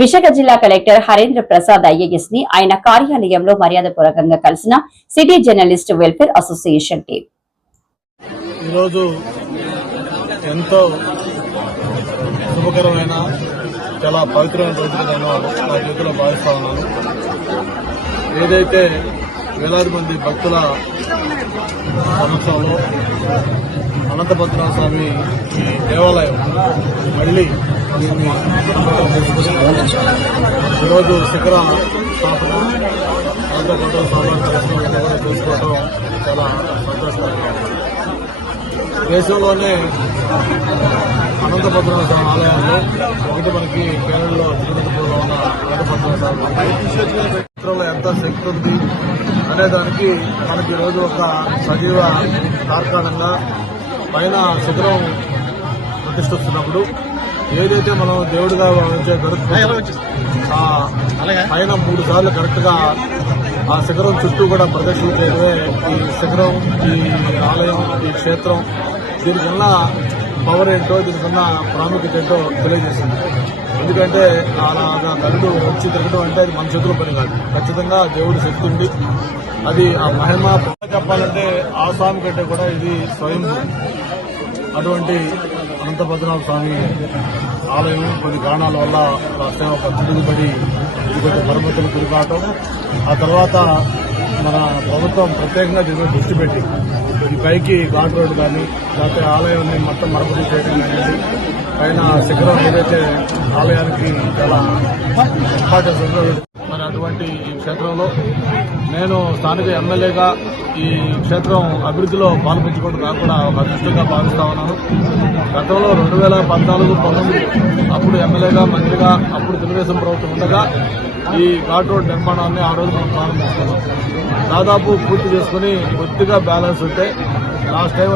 విశాఖ జిల్లా collector Harendra Prasad IAS ని ఆయన కార్యాలయంలో మర్యాదపూర్వకంగా కలిసిన city journalist welfare association team. ఈరోజు ఎంతో శుభకరమైన చాలా పవిత్రమైన రోజుగా నేను నా జీవితంలో భావిస్తా ఉన్నాను. ఏదైతే వేలాది మంది భక్తుల సమక్షంలో అనంతపద్మనాభ స్వామి ఈ దేవాలయం మళ్లీ ఈరోజు శిఖర స్థాపన అనంతపద్మనాభ స్వామి చూసుకోవడం చాలా సంతోషకరంగా ఉంది. దేశంలోనే అనంతపద్మనాభ స్వామి ఆలయాల్లో ఒకటి మనకి కేరళలో తిరుపతిలో ఉన్న అనంతపద్మనాభ స్వామి చిత్రంలో ఎంత శక్తి ఉంది అనే దానికి మనకి ఈరోజు ఒక సజీవ తార్కాణంగా పైన శిఖరం ప్రతిష్ఠిస్తున్నప్పుడు ఏదైతే మనం దేవుడిగా భావించే పైన 3 సార్లు కరెక్ట్ గా ఆ శిఖరం చుట్టూ కూడా ప్రదక్షిణ చేయడమే ఈ శిఖరం, ఈ ఆలయం, ఈ క్షేత్రం దీనికన్నా పవర్ ఏంటో, దీనికన్నా ప్రాముఖ్యత ఏంటో తెలియజేసింది. ఎందుకంటే అలా గరుడు వచ్చి తిరగడం అంటే అది మన చేతుల పని కాదు. ఖచ్చితంగా దేవుడి శక్తి ఉంది. అది ఆ మహిమ చెప్పాలంటే ఆ స్వామి కంటే కూడా ఇది స్వయం. అటువంటి అనంతపద్మనాభ స్వామి ఆలయం కొన్ని కారణాల వల్ల ఒక తిరుగుబడి ఇది కొంచెం మరమ్మతులు గురి కావటం, ఆ తర్వాత మన ప్రభుత్వం ప్రత్యేకంగా దీని మీద దృష్టి పెట్టి ఈ పైకి ఘాట్ రోడ్డు కానీ లేకపోతే ఆలయాన్ని మొత్తం మరమ్మతులు చేయడం కానీ పైన శిఖరం ఏదైతే ఆలయానికి చాలా ఇంపార్టెన్స్ ఉందో మరి అటువంటి ఈ క్షేత్రంలో నేను స్థానిక ఎమ్మెల్యేగా ఈ క్షేత్రం అభివృద్ధిలో పాల్పంచుకోవడం నాకు కూడా ఒక అదృష్టంగా భావిస్తా ఉన్నాను. గతంలో 2014-19 అప్పుడు ఎమ్మెల్యేగా, మంత్రిగా అప్పుడు తెలుగుదేశం ప్రభుత్వం ఉండగా ఈ ఘాట్ రోడ్ నిర్మాణాన్ని ఆ రోజు మనం ప్రారంభిస్తున్నాం. దాదాపు పూర్తి చేసుకుని కొద్దిగా బ్యాలెన్స్ ఉంటే లాస్ట్ టైం